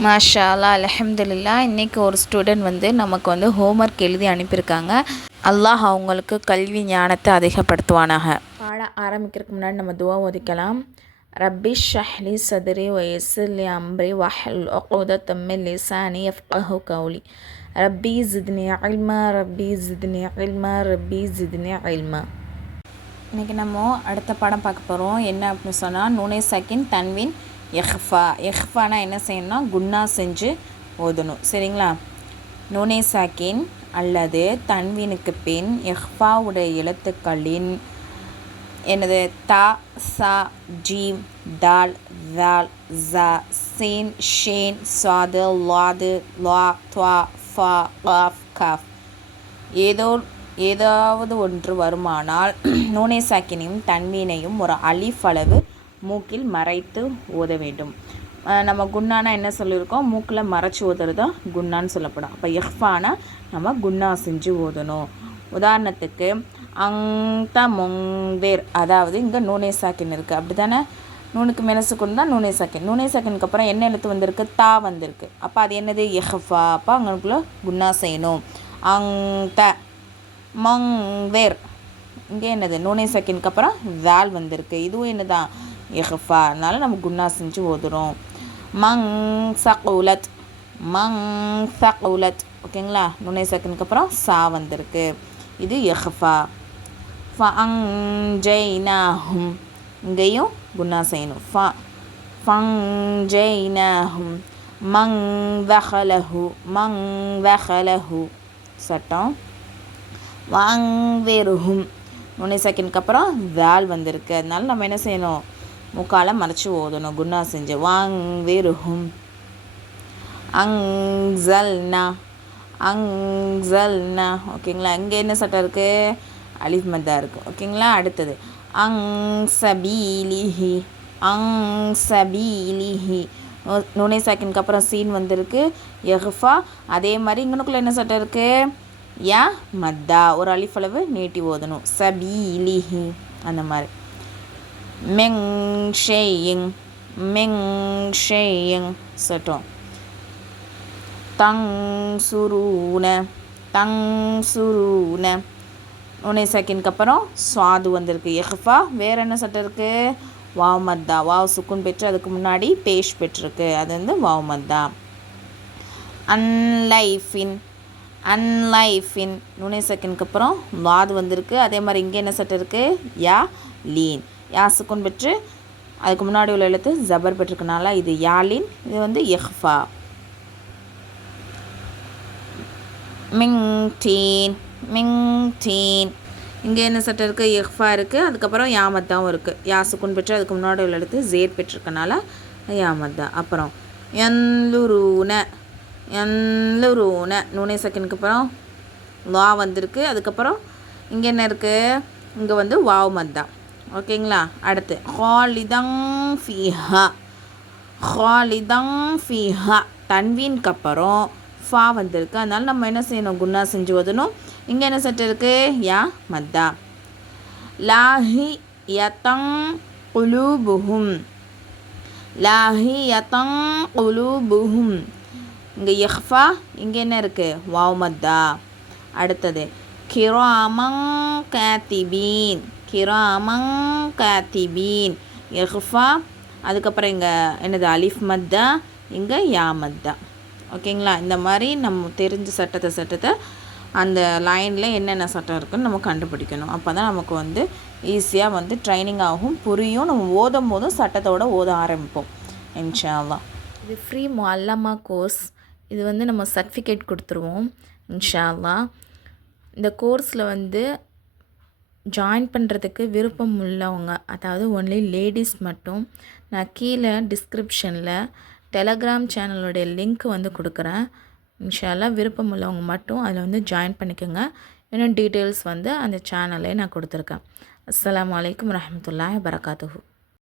மாஷா அல்லாஹ் அல்ஹம்துலில்லாஹ். இன்றைக்கி ஒரு ஸ்டூடெண்ட் வந்து நமக்கு வந்து ஹோம்ஒர்க் எழுதி அனுப்பியிருக்காங்க. அல்லாஹ் அவங்களுக்கு கல்வி ஞானத்தை அதிகப்படுத்துவானாக. பாட ஆரம்பிக்கிறதுக்கு முன்னாடி நம்ம துவா ஓதிக்கலாம். ரப்பி ஷ்ரஹ்லி சத்ரி வயஸ்ஸிர்லி அம்ரி வஹ்லுல் உக்தத்தம் மின் லிசானி யஃப்கஹு கௌலி. ரப்பி ஜித்னி இல்மா ரப்பி ஜித்னி இல்மா ரப்பி ஜித்னி இல்மா. இன்றைக்கி நம்ம அடுத்த பாடம் பார்க்க போகிறோம். என்ன அப்படின்னு சொன்னால் நுனை சக்கின் தன்வீன் எஹ்ஃபா. எஹ்ஃபானா என்ன செய்யணும்னா குன்னா செஞ்சு ஓதணும். சரிங்களா? நுனை சாக்கின் அல்லது தன்வீனுக்கு பின் எஹ்ஃபாவுடைய எழுத்துக்களின் என்னது தா சா ஜீம் தால் தால் ஜா சீன் ஷீன் சாது லாது லா துவா ஃபா காஃப் காஃப் ஏதாவது ஒன்று வருமானால் நூனை சாக்கினையும் தன்வீனையும் ஒரு அலிஃப் அளவு மூக்கில் மறைத்து ஓத வேண்டும். நம்ம குன்னானா என்ன சொல்லியிருக்கோம்? மூக்கில் மறைச்சி ஓதுறது தான் குன்னான்னு சொல்லப்படும். அப்போ எஹ்ஃபானா நம்ம குன்னா செஞ்சு ஓதணும். உதாரணத்துக்கு அங்த மொங்வேர், அதாவது இங்கே நூனை சாக்கின் இருக்குது. அப்படி தானே? நூனுக்கு மேலே சுக்குன் தான் நூனை சாக்கின். நூனை சாக்கினுக்கு அப்புறம் என்ன எழுத்து வந்திருக்கு? தா வந்திருக்கு. அப்போ அது என்னது? எஹ்ஃபா. அப்போ அங்களுக்குள்ள குன்னா செய்யணும். அங்த மொங்வேர், இங்கே என்னது? நூனை சாக்கினுக்கு அப்புறம் வேல் வந்திருக்கு. இதுவும் என்னதான்? எஹ்ஃபா. அதனால நம்ம குன்னா செஞ்சு ஓதுறோம். மங் சகுலத் மங் சகுலத். ஓகேங்களா? நுனை சாக்கினுக்கு அப்புறம் சா வந்திருக்கு. இது எஹ்ஃபா. ஃபஅன்ஜைனாஹும், இங்கேயும் குன்னா செய்யணும். ஃபஅன்ஜைனாஹும் மங் தஹலஹு மங் தஹலஹு சட்டம். வாங்வேருஹும், நுனை சாக்கினுக்கு அப்புறம் வேல் வந்திருக்கு. அதனால நம்ம என்ன செய்யணும்? முக்கால மறைச்சி ஓதணும் குன்னா செஞ்சு. வாங்வேருஹும். அங்ஸல்னா அங்ஸல்னா. ஓகேங்களா? இங்கே என்ன சட்டம் இருக்குது? அலிஃப் மத்தா இருக்குது. ஓகேங்களா? அடுத்தது அங்ஸபீலிஹி அங்ஸபீலிஹி. நுனை சாக்கினுக்கு அப்புறம் சீன் வந்திருக்கு. எஹ்ஃபா. அதே மாதிரி இங்கனுக்குள்ளே என்ன சட்டம் இருக்குது? யா மத்தா, ஒரு அலிஃப் அளவு நீட்டி ஓதணும். சபீலிஹி அந்த மாதிரி. மெங் ஷேயிங் மெங் ஷேயிங் சட்டம். தங் சுரூன தங் சுரூன. நுனை சாக்கினுக்கு அப்புறம் சுவாது வந்திருக்கு. எஹ்ஃபா. வேறு என்ன சட்டம் இருக்குது? வாவ் மத்தா. வாவ் சுக்குன் பெற்று அதுக்கு முன்னாடி பேஷ் பெற்றிருக்கு. அது வந்து வாவ் மத்தா. அன்லைஃபின் அன்லைஃபின். நுனை சாக்கினுக்கு அப்புறம் வாது வந்திருக்கு. அதே மாதிரி இங்கே என்ன சட்டம் இருக்குது? யா லீன். யா சுக்குன் பெற்று அதுக்கு முன்னாடி உள்ள எழுத்து ஜபர் பெற்றிருக்கனால இது யாலின். இது வந்து எஹ்ஃபா. மிங் டீன் மிங் டீன். இங்கே என்ன சட்டம் இருக்குது? எஹ்ஃபா இருக்குது. அதுக்கப்புறம் யாமத்தாவும் இருக்குது. யா சுக்குன் பெற்று அதுக்கு முன்னாடி உள்ள எழுத்து ஜேர் பெற்றிருக்கனால யாமத்தா. அப்புறம் என்லுரூன என்லுரூன. நுனை சாக்கினுக்கு அப்புறம் லா வந்திருக்கு. அதுக்கப்புறம் இங்கே என்ன இருக்குது? இங்கே வந்து வாவ் மத்தா. ஓகேங்களா? அடுத்து ஹாலிதங் ஃபீஹா ஹாலிதங் ஃபீஹா. தன்வீனுக்கு அப்புறம் ஃபா வந்திருக்கு. அதனால நம்ம என்ன செய்யணும்? குன்னா செஞ்சு ஓதணும். இங்கே என்ன சட்டம் இருக்குது? யா மத்தா. லாஹி யதங் குலூபுஹும் லாஹி யதங் குலூபுஹும். இங்கே எஹ்ஃபா. இங்கே என்ன இருக்குது? வாவ் மத்தா. அடுத்தது கிராமங் காத்திபீன் கிராமங் காத்திபீன். எஹ்ஃபா. அதுக்கப்புறம் இங்கே என்னது? அலிஃப் மத்தா. இங்கே யா மத்தா. ஓகேங்களா? இந்த மாதிரி நம்ம தெரிஞ்ச சட்டத்தை அந்த லைனில் என்னென்ன சட்டம் இருக்குதுன்னு நம்ம கண்டுபிடிக்கணும். அப்போ தான் நமக்கு வந்து ஈஸியாக வந்து ட்ரைனிங் ஆகும், புரியும். நம்ம ஓதும் போதும் சட்டத்தோடு ஓத ஆரம்பிப்போம் இன்ஷா அல்லாஹ். இது ஃப்ரீ முஅல்லமா கோர்ஸ். இது வந்து நம்ம சர்டிஃபிகேட் கொடுத்துருவோம் இன்ஷா அல்லாஹ். இந்த கோர்ஸில் வந்து ஜாயின் பண்ணுறதுக்கு விருப்பம் உள்ளவங்க, அதாவது ஒன்லி லேடிஸ் மட்டும், நான் கீழே டிஸ்கிரிப்ஷனில் டெலகிராம் சேனலோடைய லிங்க் வந்து கொடுக்குறேன். இன்ஷா அல்லாஹ் விருப்பம் உள்ளவங்க மட்டும் அதில் வந்து ஜாயின் பண்ணிக்கோங்க. இன்னும் டீட்டெயில்ஸ் வந்து அந்த சேனலே நான் கொடுத்துருக்கேன். அஸ்ஸலாமு அலைக்கும் வரஹ்மத்துல்லாஹி வபரகாத்துஹு.